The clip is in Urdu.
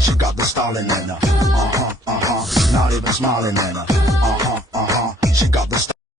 She got the stalling in her. Not even smiling in her.